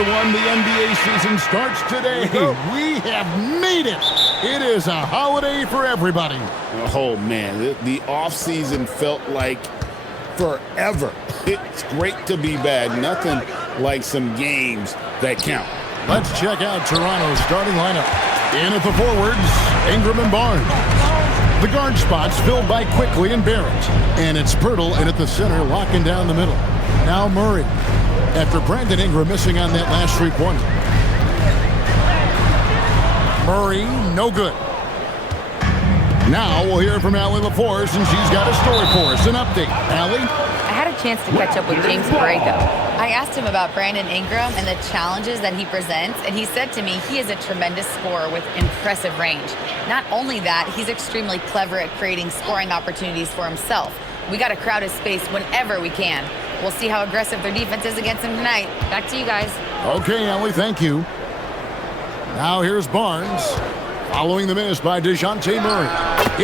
everyone. The NBA season starts today. We have made it. It is a holiday for everybody. Oh, man. The offseason felt like forever. It's great to be back. Nothing like some games that count. Let's check out Toronto's starting lineup. In at the forwards, Ingram and Barnes. The guard spots filled by Quickly and Barrett. And it's Pirtle in at the center, locking down the middle. Now Murray. After Brandon Ingram missing on that last three-pointer. Murray, no good. Now we'll hear from Allie LaForce, and she's got a story for us. An update. Allie? I had a chance to catch up with James Borrego. I asked him about Brandon Ingram and the challenges that he presents, and he said to me he is a tremendous scorer with impressive range. Not only that, he's extremely clever at creating scoring opportunities for himself. We got to crowd his space whenever we can. We'll see how aggressive their defense is against him tonight. Back to you guys. Okay, Allie, thank you. Now here's Barnes. Following the miss by DeJounte Murray.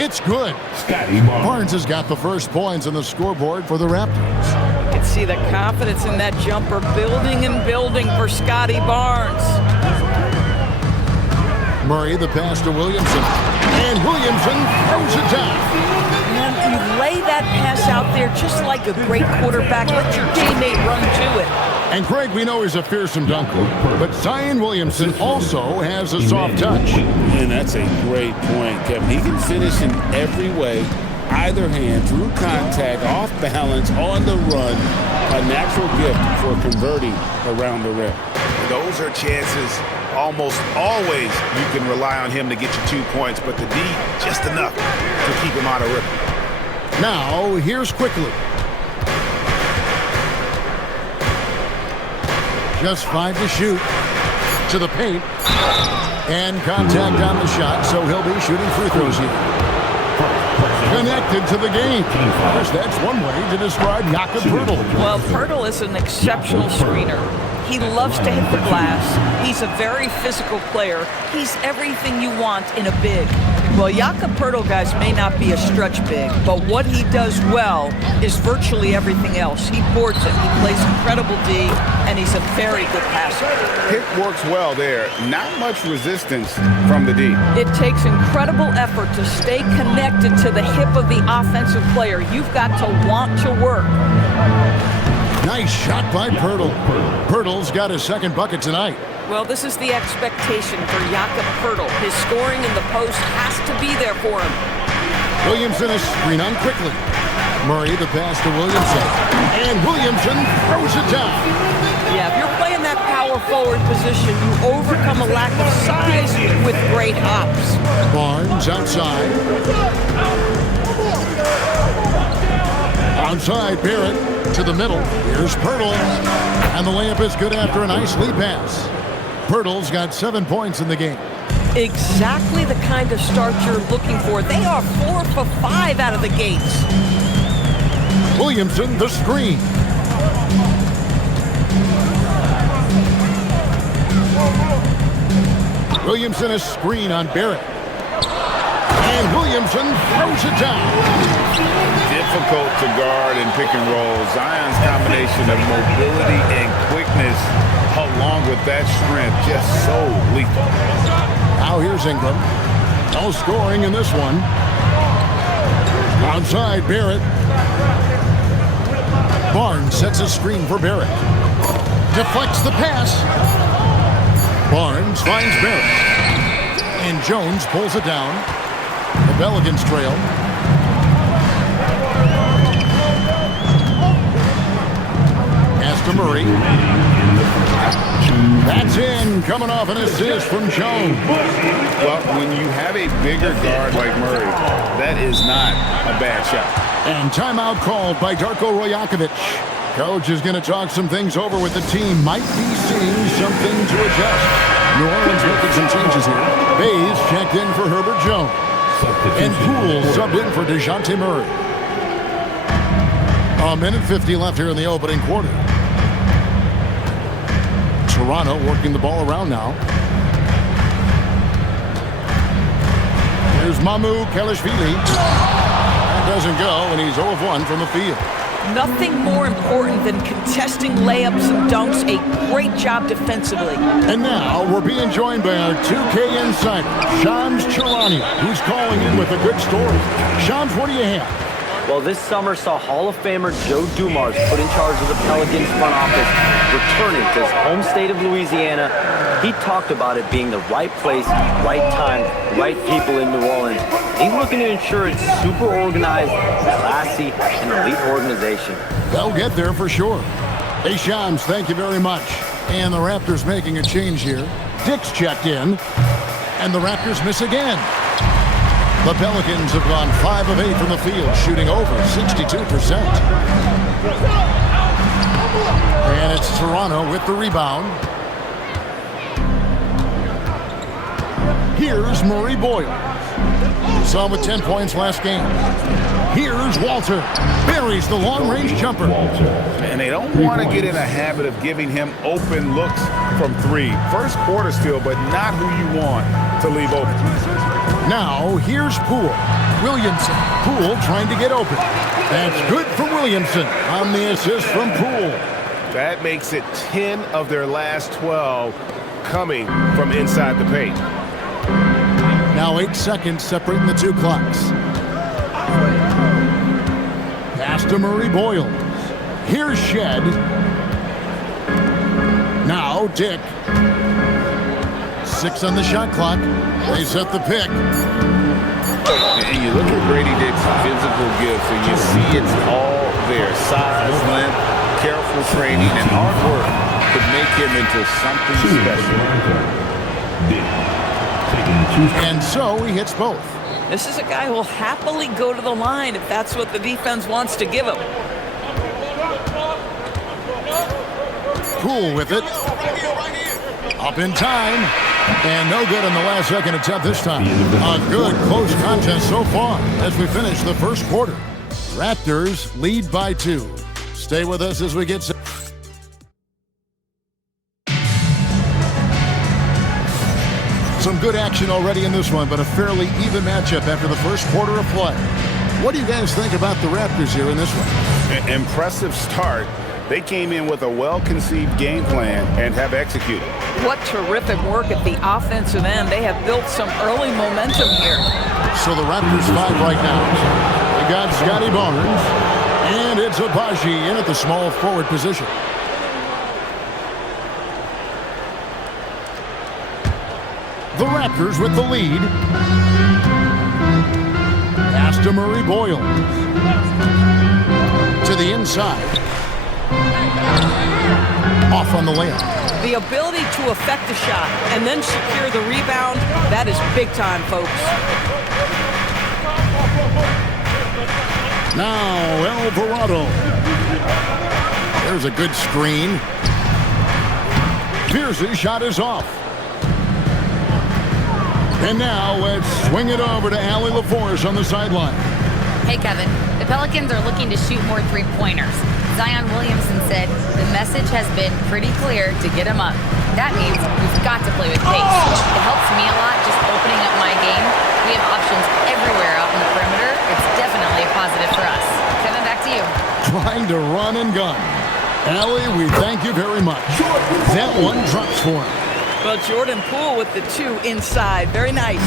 It's good. Barnes has got the first points on the scoreboard for the Raptors. You can see the confidence in that jumper building and building for Scotty Barnes. Murray, the pass to Williamson. And Williamson throws it down. And you lay that pass out there just like a great quarterback. Let your teammate run to it. And Craig, we know he's a fearsome dunker, but Zion Williamson also has a soft touch. And that's a great point, Kevin. He can finish in every way, either hand, through contact, off balance, on the run. A natural gift for converting around the rim. Those are chances almost always you can rely on him to get you 2 points, but the D, just enough to keep him out of rhythm. Now, here's Quickly. Just 5 to shoot. To the paint. And contact on the shot, so he'll be shooting free throws here. Connected to the game. Of course, that's one way to describe Jakob Pirtle. Well, Pirtle is an exceptional screener. He loves to hit the glass. He's a very physical player. He's everything you want in a big. Well, Jakob Pirtle, guys, may not be a stretch big, but what he does well is virtually everything else. He boards it. He plays incredible D, and he's a very good passer. Pick works well there. Not much resistance from the D. It takes incredible effort to stay connected to the hip of the offensive player. You've got to want to work. Nice shot by Pirtle. Pirtle's got his second bucket tonight. Well, this is the expectation for Jakob Pirtle. His scoring in the post has to be there for him. Williamson a screen on Quickly. Murray the pass to Williamson. And Williamson throws it down. Yeah, if you're playing that power forward position, you overcome a lack of size with great hops. Barnes outside. Outside, Barrett to the middle. Here's Pirtle. And the layup is good after a nice lead pass. Pirtle's got 7 points in the game. Exactly the kind of start you're looking for. They are 4 for 5 out of the gates. Williamson, the screen. Williamson a screen on Barrett. And Williamson throws it down. Difficult to guard and pick and roll. Zion's combination of mobility and quickness along with that strength, just so lethal. Now here's Ingram. No scoring in this one. Outside, Barrett. Barnes sets a screen for Barrett. Deflects the pass. Barnes finds Barrett. And Jones pulls it down. The Pelicans trail. To Murray. That's in, coming off an assist from Jones. Well, when you have a bigger guard like Murray, that is not a bad shot. And timeout called by Darko Rajakovic. Coach is going to talk some things over with the team. Might be seeing something to adjust. New Orleans making some changes here. Bays checked in for Herbert Jones. And Poole subbed in for DeJounte Murray. A minute 50 left here in the opening quarter. Toronto working the ball around now. Here's Mamu Kelishvili. That doesn't go, and he's 0 of 1 from the field. Nothing more important than contesting layups and dunks. A great job defensively. And now we're being joined by our 2K insider, Shams Charania, who's calling in with a good story. Shams, what do you have? Well, this summer saw Hall of Famer Joe Dumars put in charge of the Pelicans front office, returning to his home state of Louisiana. He talked about it being the right place, right time, right people in New Orleans. He's looking to ensure it's super organized, classy, and elite organization. They'll get there for sure. Hey, Shams, thank you very much. And the Raptors making a change here. Dick's checked in, and the Raptors miss again. The Pelicans have gone 5 of 8 from the field, shooting over 62%. And it's Toronto with the rebound. Here's Murray Boyle. Saw him with 10 points last game. Here's Walter. Buries the long-range jumper. And they don't want to get in a habit of giving him open looks from 3. First quarter still, but not who you want to leave open. Now, here's Poole. Williamson. Poole trying to get open. That's good for Williamson on the assist from Poole. That makes it 10 of their last 12 coming from inside the paint. Now 8 seconds separating the two clocks. Pass to Murray Boyle. Here's Shed. Now Dick. 6 on the shot clock. They set the pick. And you look at Grady Dick's physical gifts, and you see it's all there. Size, length, careful training, and hard work could make him into something special. And so he hits both. This is a guy who will happily go to the line if that's what the defense wants to give him. Poole with it. Up in time. And no good on the last second attempt this time. A good close contest so far as we finish the first quarter. Raptors lead by 2. Stay with us as we get set. Some good action already in this one, but a fairly even matchup after the first quarter of play. What do you guys think about the Raptors here in this one? Impressive start. They came in with a well-conceived game plan and have executed. What terrific work at the offensive end. They have built some early momentum here. So the Raptors 5 right now. They got Scotty Barnes, and it's Abaji in at the small forward position. The Raptors with the lead. Pass to Murray Boyle. To the inside. Off on the layup. The ability to affect the shot and then secure the rebound, that is big time, folks. Now Alvarado. There's a good screen. Pierce's shot is off. And now let's swing it over to Allie LaForce on the sideline. Hey, Kevin. The Pelicans are looking to shoot more three-pointers. Zion Williamson said the message has been pretty clear to get him up. That means we've got to play with pace. It helps me a lot just opening up my game. We have options everywhere out in the perimeter. It's definitely a positive for us. Kevin, back to you. Trying to run and gun. Allie, we thank you very much. That one drops for him. Well, Jordan Poole with the 2 inside. Very nice.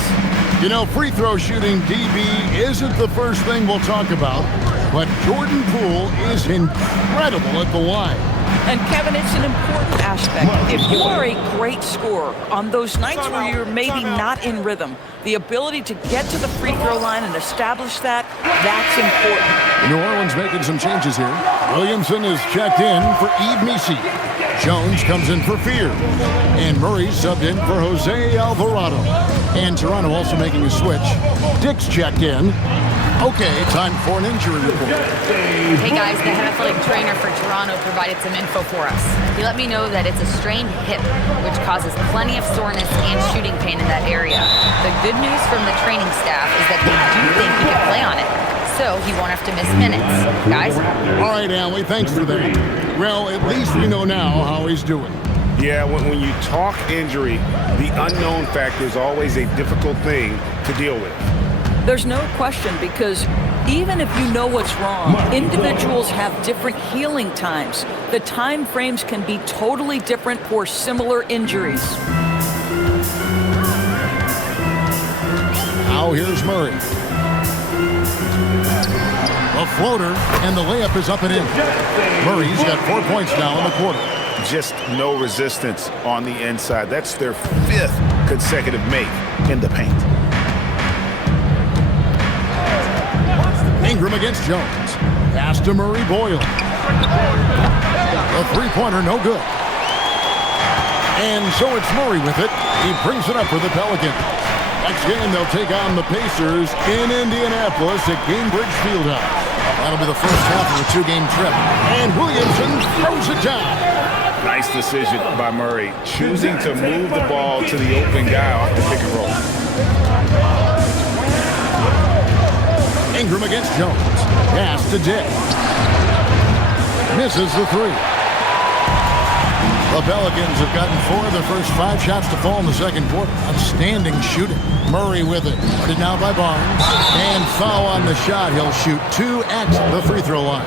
You know, free throw shooting DB isn't the first thing we'll talk about, but Jordan Poole is incredible at the line. And Kevin, it's an important aspect. If you are a great scorer, on those nights where you're maybe not in rhythm, the ability to get to the free throw line and establish that, that's important. New Orleans making some changes here. Williamson is checked in for Yves Missi. Jones comes in for Fear. And Murray subbed in for Jose Alvarado. And Toronto also making a switch. Dick's checked in. Okay, time for an injury report. Hey guys, the head athletic trainer for Toronto provided some info for us. He let me know that it's a strained hip, which causes plenty of soreness and shooting pain in that area. The good news from the training staff is that they do think he can play on it, so he won't have to miss minutes. Guys? All right, Allie, thanks for that. Well, at least we know now how he's doing. Yeah, when you talk injury, the unknown factor is always a difficult thing to deal with. There's no question, because Even if you know what's wrong, individuals have different healing times. The time frames can be totally different for similar injuries. Now here's Murray. A floater, and the layup is up and in. Murray's got 4 points now in the quarter. Just no resistance on the inside. That's their 5th consecutive make in the paint. Ingram against Jones. Pass to Murray Boyle. A three-pointer, no good. And so it's Murray with it. He brings it up for the Pelicans. Next game, they'll take on the Pacers in Indianapolis at Gainbridge Fieldhouse. That'll be the first half of a 2-game trip. And Williamson throws it down. Nice decision by Murray, choosing to move the ball to the open guy off the pick and roll. Ingram against Jones. Pass to Dick. Misses the three. The Pelicans have gotten 4 of their first 5 shots to fall in the second quarter. Outstanding shooting. Murray with it. Guarded now by Barnes. And foul on the shot. He'll shoot 2 at the free throw line.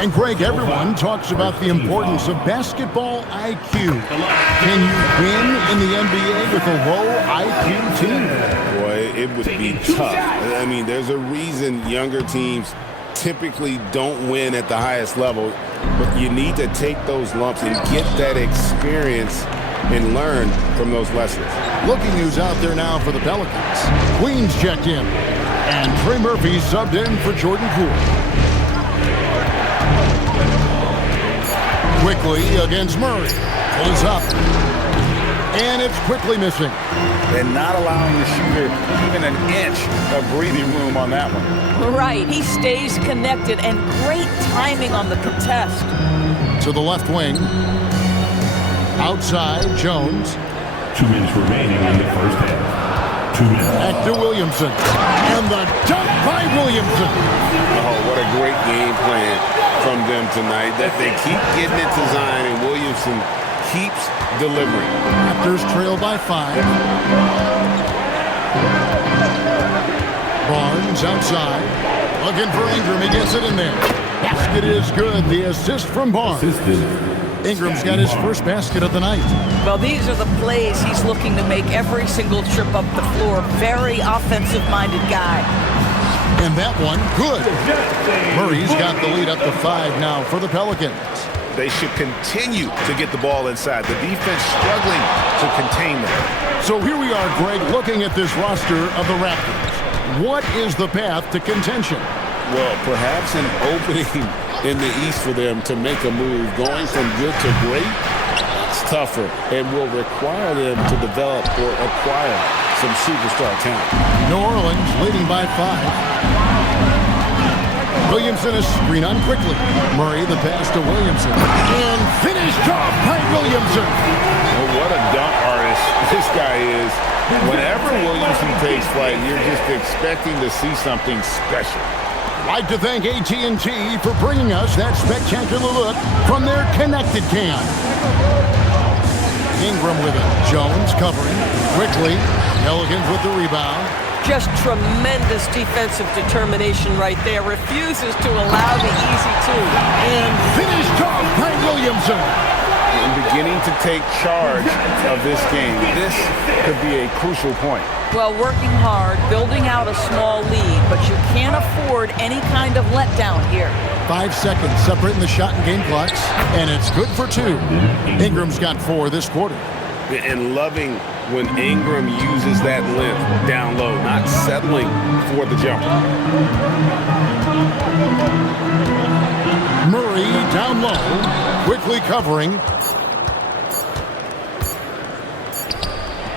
And Greg, everyone talks about the importance of basketball IQ. Can you win in the NBA with a low IQ team? Boy, it would be tough. I mean, there's a reason younger teams typically don't win at the highest level, but you need to take those lumps and get that experience and learn from those lessons. Looking who's out there now for the Pelicans. Queens checked in, and Trey Murphy subbed in for Jordan Poole. Quickly against Murray. Pulls up. And it's quickly missing. And not allowing the shooter even an inch of breathing room on that one. Right, he stays connected, and great timing on the contest. To the left wing. Outside, Jones. 2 minutes remaining in the first half. 2 minutes. Back to Williamson. And the dunk by Williamson. Oh, what a great game plan from them tonight. That they keep getting it to Zion, and Williamson keeps delivering. Raptors trail by 5. Barnes outside. Looking for Ingram. He gets it in there. Basket is good. The assist from Barnes. Ingram's got his first basket of the night. Well, these are the plays he's looking to make every single trip up the floor. Very offensive-minded guy. And that one, good. Murray's got the lead up to 5 now for the Pelicans. They should continue to get the ball inside. The defense struggling to contain them. So here we are, Greg, looking at this roster of the Raptors. What is the path to contention? Well, perhaps an opening in the East for them to make a move. Going from good to great, it's tougher and will require them to develop or acquire some superstar talent. New Orleans leading by 5. Williamson is screen on quickly. Murray the pass to Williamson. And finished off by Williamson. Well, what a dunk artist this guy is. Whenever Williamson takes flight, you're just expecting to see something special. I'd like to thank AT&T for bringing us that spectacular look from their connected cam. Ingram with it. Jones covering. Quickly. Pelicans with the rebound. Just tremendous defensive determination right there. Refuses to allow the easy two. And finished off by Williamson. And beginning to take charge of this game. This could be a crucial point. Well, working hard, building out a small lead, but you can't afford any kind of letdown here. 5 seconds separating the shot and game clocks, and it's good for 2. Ingram's got 4 this quarter. And loving when Ingram uses that length down low, not settling for the jumper. Murray down low, quickly covering.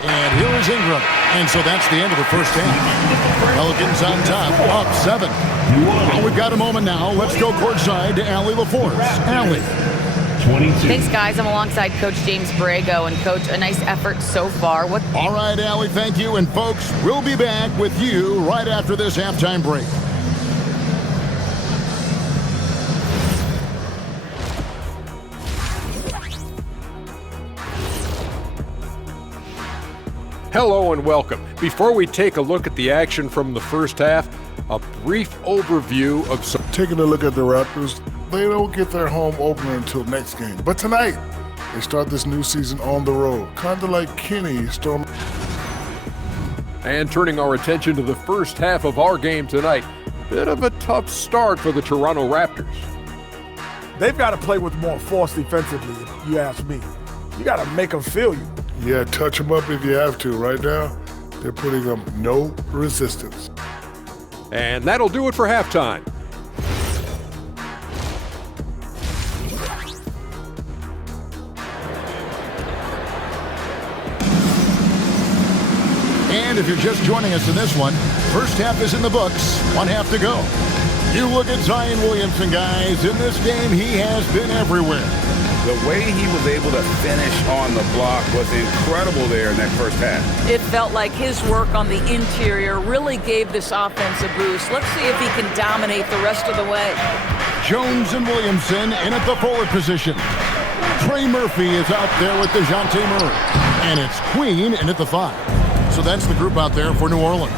And here is Ingram. And so that's the end of the first half. Pelicans on top, up 7. Well, we've got a moment now. Let's go courtside to Allie LaForce. Allie. 22. Thanks, guys. I'm alongside Coach James Borrego. And, Coach, a nice effort so far. All right, Allie, thank you. And, folks, we'll be back with you right after this halftime break. Hello and welcome. Before we take a look at the action from the first half, a brief overview of some. Taking a look at the Raptors, they don't get their home opener until next game. But tonight, they start this new season on the road, kind of like Kenny storming. And turning our attention to the first half of our game tonight, bit of a tough start for the Toronto Raptors. They've got to play with more force defensively, if you ask me. You got to make them feel you. Yeah, touch them up if you have to. Right now, they're putting them no resistance. And that'll do it for halftime. And if you're just joining us in this one, first half is in the books, one half to go. You look at Zion Williamson, guys. In this game, he has been everywhere. The way he was able to finish on the block was incredible there in that first half. It felt like his work on the interior really gave this offense a boost. Let's see if he can dominate the rest of the way. Jones and Williamson in at the forward position. Trey Murphy is out there with DeJounte Murray. And it's Queen in at the 5. So that's the group out there for New Orleans.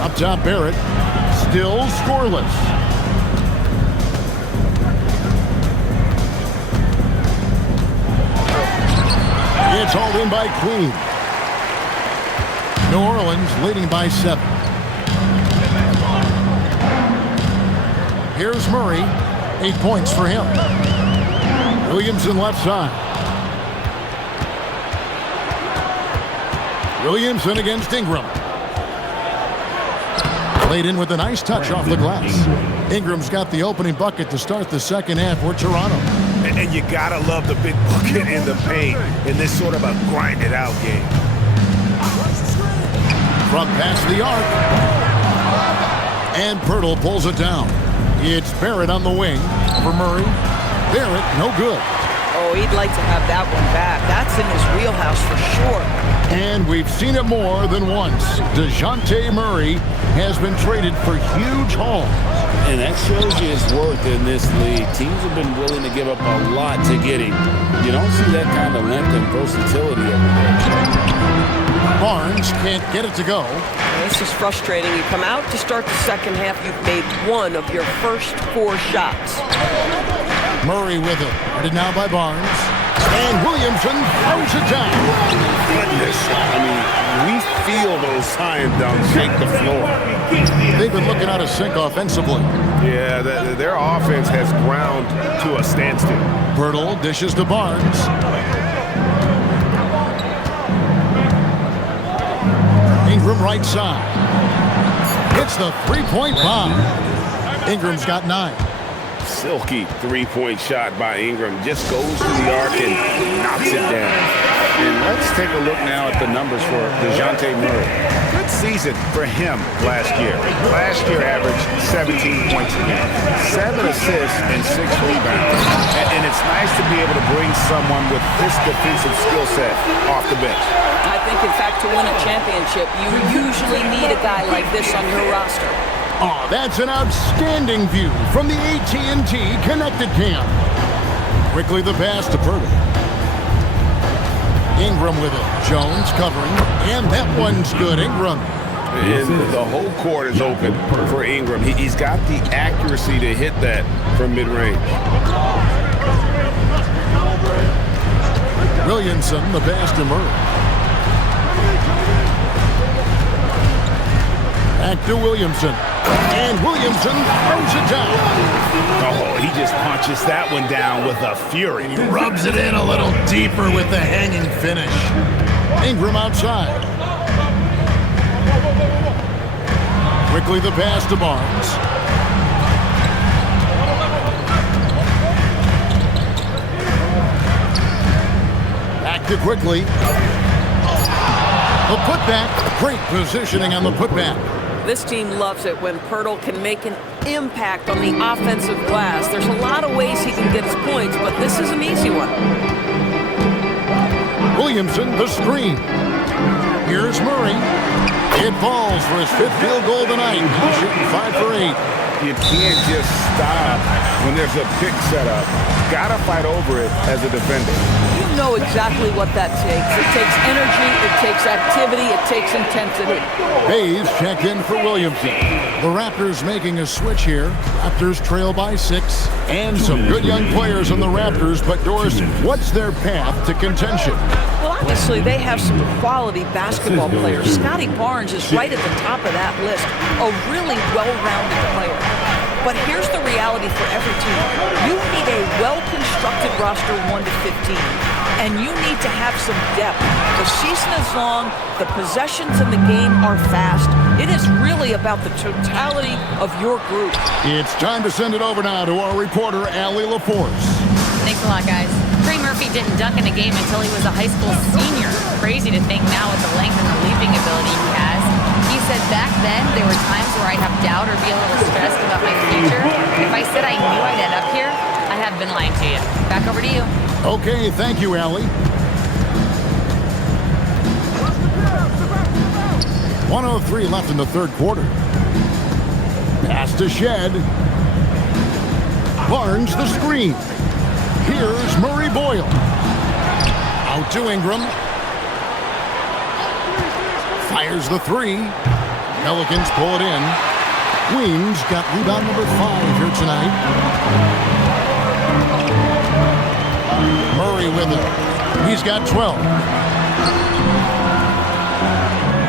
Up top, Barrett. Still scoreless. It's hauled in by Queen. New Orleans leading by 7. Here's Murray. 8 points for him. Williamson left side. Williamson against Ingram. Played in with a nice touch off the glass. Ingram's got the opening bucket to start the second half for Toronto. And you gotta love the big bucket in the paint in this sort of a grinded-out game. From past the arc. And Pirtle pulls it down. It's Barrett on the wing for Murray. Barrett, no good. Oh, he'd like to have that one back. That's in his wheelhouse for sure. And we've seen it more than once. DeJounte Murray has been traded for huge hauls. And that shows you his worth in this league. Teams have been willing to give up a lot to get him. You don't see that kind of length and versatility over there. Barnes can't get it to go. This is frustrating. You come out to start the second half, you've made one of your first 4 shots. Murray with it. Headed now by Barnes. And Williamson throws it down. Goodness. I mean, we feel those Zion dunks shake the floor. They've been looking out of sync offensively. Yeah, their offense has ground to a standstill. Pirtle dishes to Barnes. Ingram right side. Hits the three-point bomb. Ingram's got 9. Silky three-point shot by Ingram. Just goes to the arc and knocks it down. And let's take a look now at the numbers for DeJounte Murray. Good season for him last year. Last year averaged 17 points a game, 7 assists, and 6 rebounds. And it's nice to be able to bring someone with this defensive skill set off the bench. I think, in fact, to win a championship, you usually need a guy like this on your roster. Oh, that's an outstanding view from the AT&T Connected Cam. Quickly the pass to Pirtle. Ingram with it. Jones covering. And that one's good. Ingram. And the whole court is open for Ingram. He's got the accuracy to hit that from mid-range. Williamson, the pass to Murray. Back to Williamson. And Williamson throws it down. Oh, he just punches that one down with a fury. He rubs it in a little deeper with the hanging finish. Ingram outside. Quickly the pass to Barnes. Back to Quickly. The putback. Great positioning on the putback. This team loves it when Pirtle can make an impact on the offensive glass. There's a lot of ways he can get his points, but this is an easy one. Williamson, the screen. Here's Murray. It falls for his 5th field goal tonight. He's shooting 5 for 8. You can't just stop when there's a pick set up. Gotta fight over it as a defender. You know exactly what that takes. It takes energy, it takes activity, it takes intensity. Hayes checked in for Williamson. The Raptors making a switch here. Raptors trail by 6. And some good young players on the Raptors, but Doris, what's their path to contention? Well, obviously, they have some quality basketball players. Scotty Barnes is right at the top of that list. A really well-rounded player. But here's the reality for every team. You need a well-constructed roster 1 to 15. And you need to have some depth. The season is long. The possessions in the game are fast. It is really about the totality of your group. It's time to send it over now to our reporter, Allie LaForce. Thanks a lot, guys. Trey Murphy didn't dunk in a game until he was a high school senior. Crazy to think now with the length and the leaping ability he has. He said back then there were times where I'd have doubt or be a little stressed about my future. If I said I knew I'd end up here, I'd have been lying to you. Back over to you. Okay, thank you, Allie. 1:03 left in the third quarter. Pass to Shed. Barnes the screen. Here's Murray Boyle. Out to Ingram. Fires the 3. Pelicans pull it in. Wings got rebound number 5 here tonight. Murray with it. He's got 12.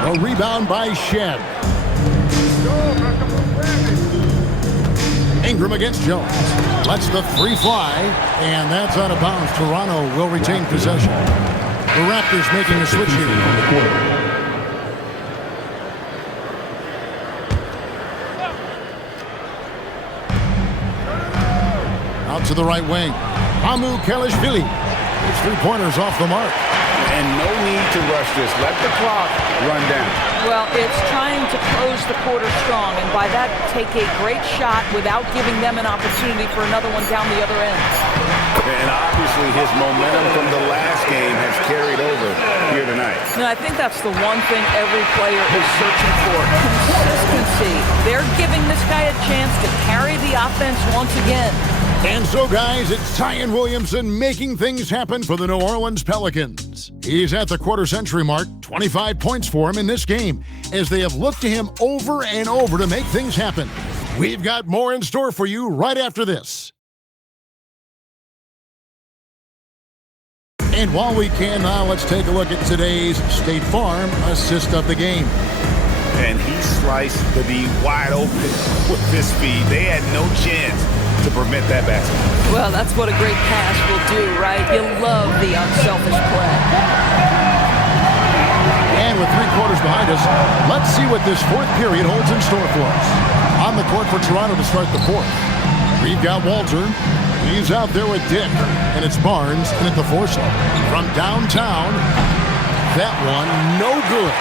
A rebound by Shed. Ingram against Jones. Lets the 3 fly, and that's out of bounds. Toronto will retain possession. The Raptors making a switch here. Out to the right wing. Amu Kelishvili. His 3-pointers off the mark. And no need to rush this. Let the clock run down. Well, it's trying to close the quarter strong, and by that, take a great shot without giving them an opportunity for another one down the other end. And obviously his momentum from the last game has carried over here tonight. No, I think that's the one thing every player is searching for. Consistency. They're giving this guy a chance to carry the offense once again. And so, guys, it's Zion Williamson making things happen for the New Orleans Pelicans. He's at the quarter-century mark, 25 points for him in this game, as they have looked to him over and over to make things happen. We've got more in store for you right after this. And while we can now, let's take a look at today's State Farm assist of the game. And he sliced the D wide open with his speed. They had no chance to prevent that basket. Well, that's what a great pass will do, right? You love the unselfish play. And with 3 quarters behind us, let's see what this fourth period holds in store for us. On the court for Toronto to start the fourth. We've got Walter. He's out there with Dick. And it's Barnes and at the foursome. From downtown, that one no good.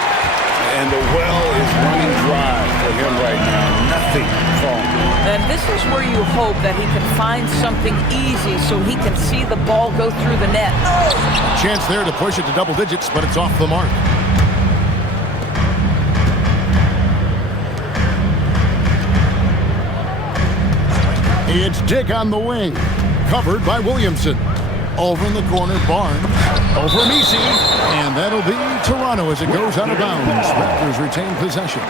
And the well is running dry for him right now. Nothing falling. And this is where you hope that he can find something easy so he can see the ball go through the net. Chance there to push it to double digits, but it's off the mark. It's Dick on the wing. Covered by Williamson. Over in the corner, Barnes. Over Misi. And that'll be Toronto as it goes out of bounds. Raptors retain possession.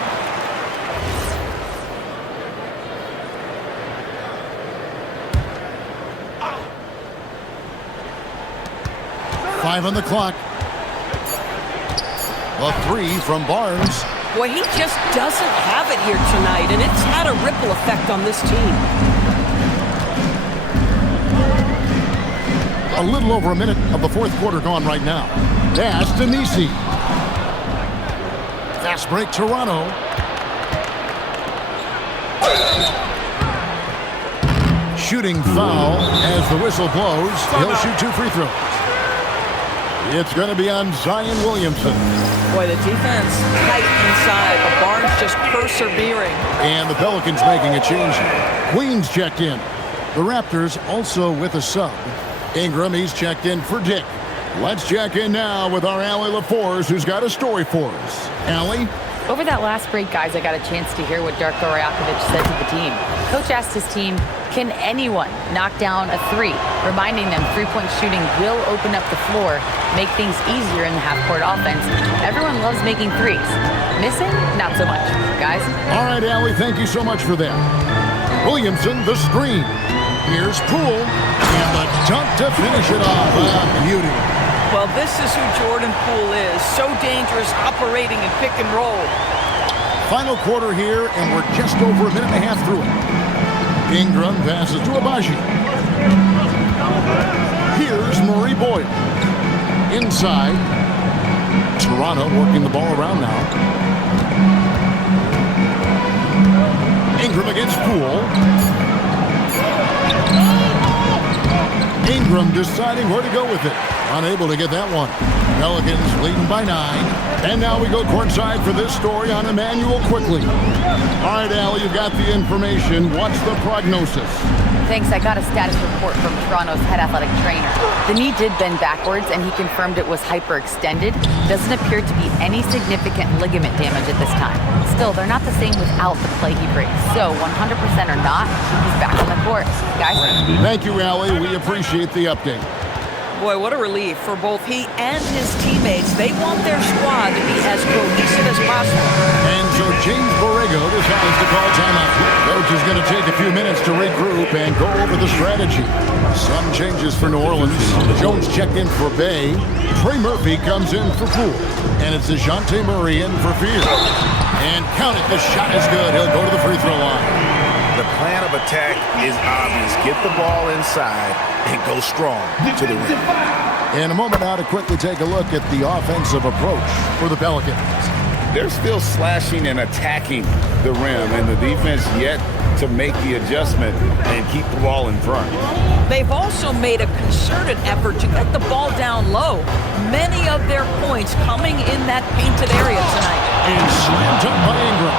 Five on the clock. A 3 from Barnes. Boy, he just doesn't have it here tonight, and it's had a ripple effect on this team. A little over a minute of the fourth quarter gone right now. Pass to Nisi. Fast break Toronto. Shooting foul as the whistle blows. He'll shoot 2 free throws. It's going to be on Zion Williamson. Boy, the defense tight inside, but Barnes just persevering. And the Pelicans making a change. Queens checked in. The Raptors also with a sub. Ingram, he's checked in for Dick. Let's check in now with our Allie LaForce, who's got a story for us. Allie? Over that last break, guys, I got a chance to hear what Darko Rajakovic said to the team. Coach asked his team, can anyone knock down a three? Reminding them three-point shooting will open up the floor, make things easier in the half-court offense. Everyone loves making threes. Missing? Not so much. Guys? All right, Allie, thank you so much for that. Williamson, the screen. Here's Poole, and the dunk to finish it off. Beauty. Well, this is who Jordan Poole is. So dangerous operating in pick and roll. Final quarter here, and we're just over a minute and a half through it. Ingram passes to Abaji. Here's Murray Boyle. Inside. Toronto working the ball around now. Ingram against Poole. Ingram deciding where to go with it. Unable to get that one. Pelicans leading by 9. And now we go courtside for this story on Emmanuel quickly. All right, Allie, you've got the information. What's the prognosis? Thanks. I got a status report from Toronto's head athletic trainer. The knee did bend backwards, and he confirmed it was hyperextended. Doesn't appear to be any significant ligament damage at this time. Still, they're not the same without the play he brings. So 100% or not, he's back on the court. Guys? Thank you, Allie. We appreciate the update. Boy, what a relief for both he and his teammates. They want their squad to be as cohesive as possible. And so James Borrego decides to call timeout. Coach is going to take a few minutes to regroup and go over the strategy. Some changes for New Orleans. Jones checked in for Bay. Trey Murphy comes in for Poole. And it's DeJounte Murray in for Fear. And count it, the shot is good. He'll go to the free throw line. The plan of attack is obvious. Get the ball inside and go strong to the rim. In a moment now to quickly take a look at the offensive approach for the Pelicans. They're still slashing and attacking the rim, and the defense yet to make the adjustment and keep the ball in front. They've also made a concerted effort to get the ball down low. Many of their points coming in that painted area tonight. And slammed up by Ingram.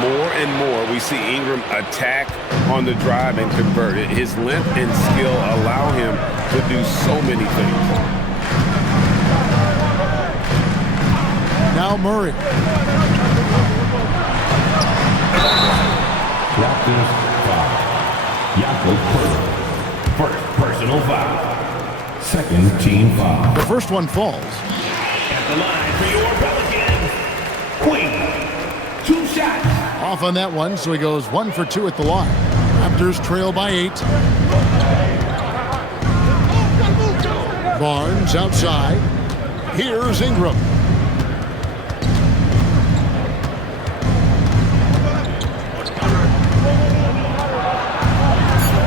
More and more, we see Ingram attack on the drive and convert it. His length and skill allow him to do so many things. Now Murray. Raptors foul. Jakob first personal foul. Second team foul. The first one falls. At the line for your Pelicans, Queen. 2 shots. Off on that one, so he goes 1 for 2 at the line. Raptors trail by 8. Barnes outside. Here's Ingram.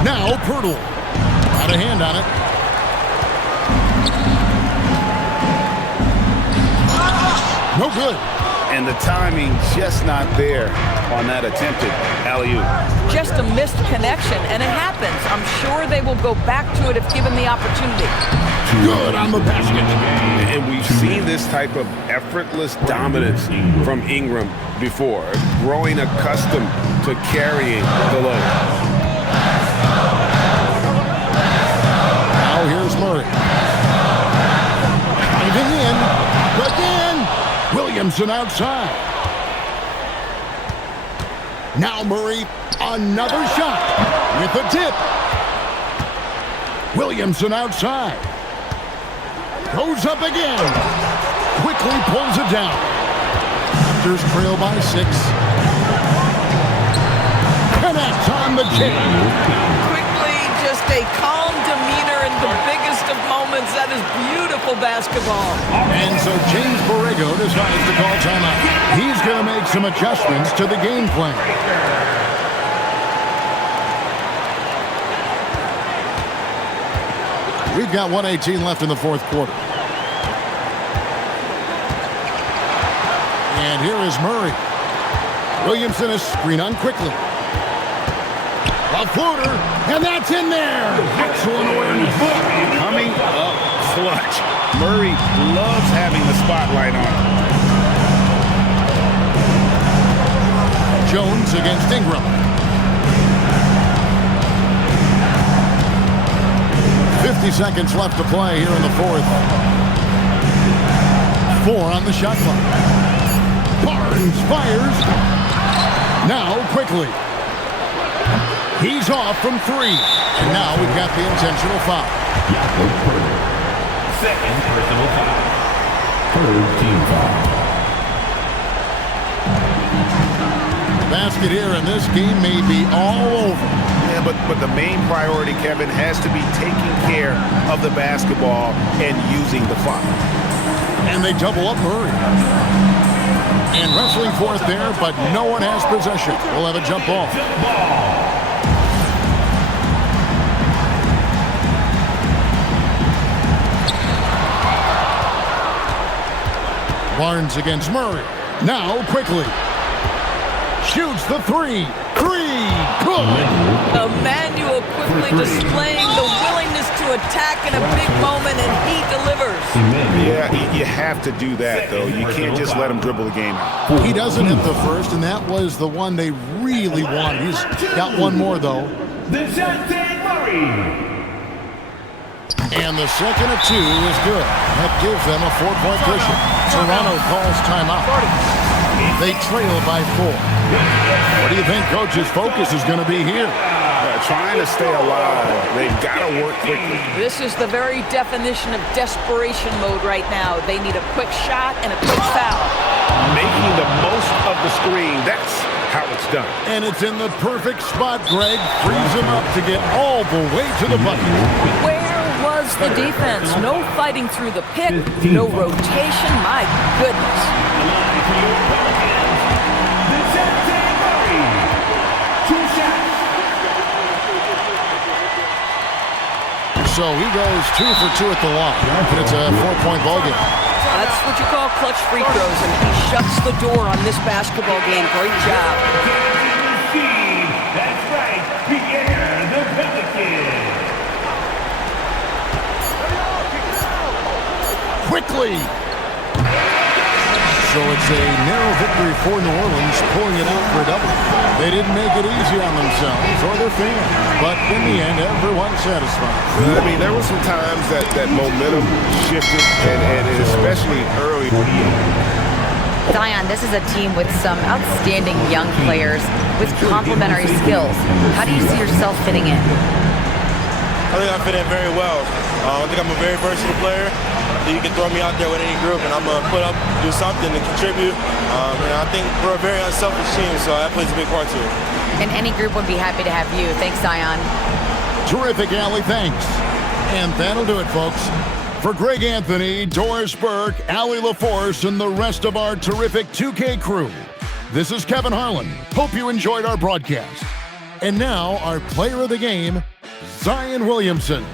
Now Pirtle. Got a hand on it. No good. And the timing just not there on that attempted alley-oop. Just a missed connection, and it happens. I'm sure they will go back to it if given the opportunity. Good on the basket. And we've seen this type of effortless dominance from Ingram before, growing accustomed to carrying the load. Now here's Murray. Diving in. Again. Williamson outside. Now Murray, another shot with a tip. Williamson outside. Goes up again. Quickly pulls it down. Raptors trail by 6. Connects on the chain. Quickly, just a calm demeanor in the biggest of moments. That is beautiful basketball. And so James Borrego decides to call timeout. He's going to make some adjustments to the game plan. We've got 1:18 left in the fourth quarter. And here is Murray. Williamson is screen on quickly. A floater, and that's in there. Excellent awareness. Coming up clutch. Murray loves having the spotlight on him. Jones against Ingram. 50 seconds left to play here in the fourth. 4 on the shot clock. Barnes Barnes fires. Now quickly. He's off from 3. And now we've got the intentional foul. Second personal foul. Third team foul. The basket here in this game may be all over. Yeah, but the main priority, Kevin, has to be taking care of the basketball and using the clock. And they double up Murray. And wrestling for it there, but no one has possession. We'll have a jump ball. Barnes against Murray. Now quickly. Shoots the 3. 3. Good. Emmanuel quickly displaying the willingness to attack in a big moment, and he delivers. Yeah, you have to do that, though. You can't just let him dribble the game out. He doesn't hit the first, and that was the one they really wanted. He's got one more, though. And the second of 2 is good. That gives them a 4-point cushion. Toronto calls timeout. They trail by 4. What do you think Coach's focus is going to be here? Trying to stay alive. They've got to work quickly. This is the very definition of desperation mode right now. They need a quick shot and a quick foul. Making the most of the screen. That's how it's done. And it's in the perfect spot, Greg. Frees him up to get all the way to the bucket. Where was the defense? No fighting through the pick, no rotation. My goodness. So he goes 2 for 2 at the line. And it's a 4-point ball game. That's what you call clutch free throws, and he shuts the door on this basketball game. Great job. That's right, Pierre the Pelican. Quickly. So it's a narrow victory for New Orleans, pulling it out for a double. They didn't make it easy on themselves or their fans, but in the end, everyone's satisfied. I mean, there were some times that momentum shifted, and especially early. Zion, this is a team with some outstanding young players with complementary skills. How do you see yourself fitting in? I think I fit in very well. I think I'm a very versatile player. You can throw me out there with any group, and I'm going to put up, do something to contribute. And I think we're a very unselfish team, so that plays a big part to it. And any group would be happy to have you. Thanks, Zion. Terrific, Allie. Thanks. And that'll do it, folks. For Greg Anthony, Doris Burke, Allie LaForce, and the rest of our terrific 2K crew, this is Kevin Harlan. Hope you enjoyed our broadcast. And now, our player of the game, Zion Williamson.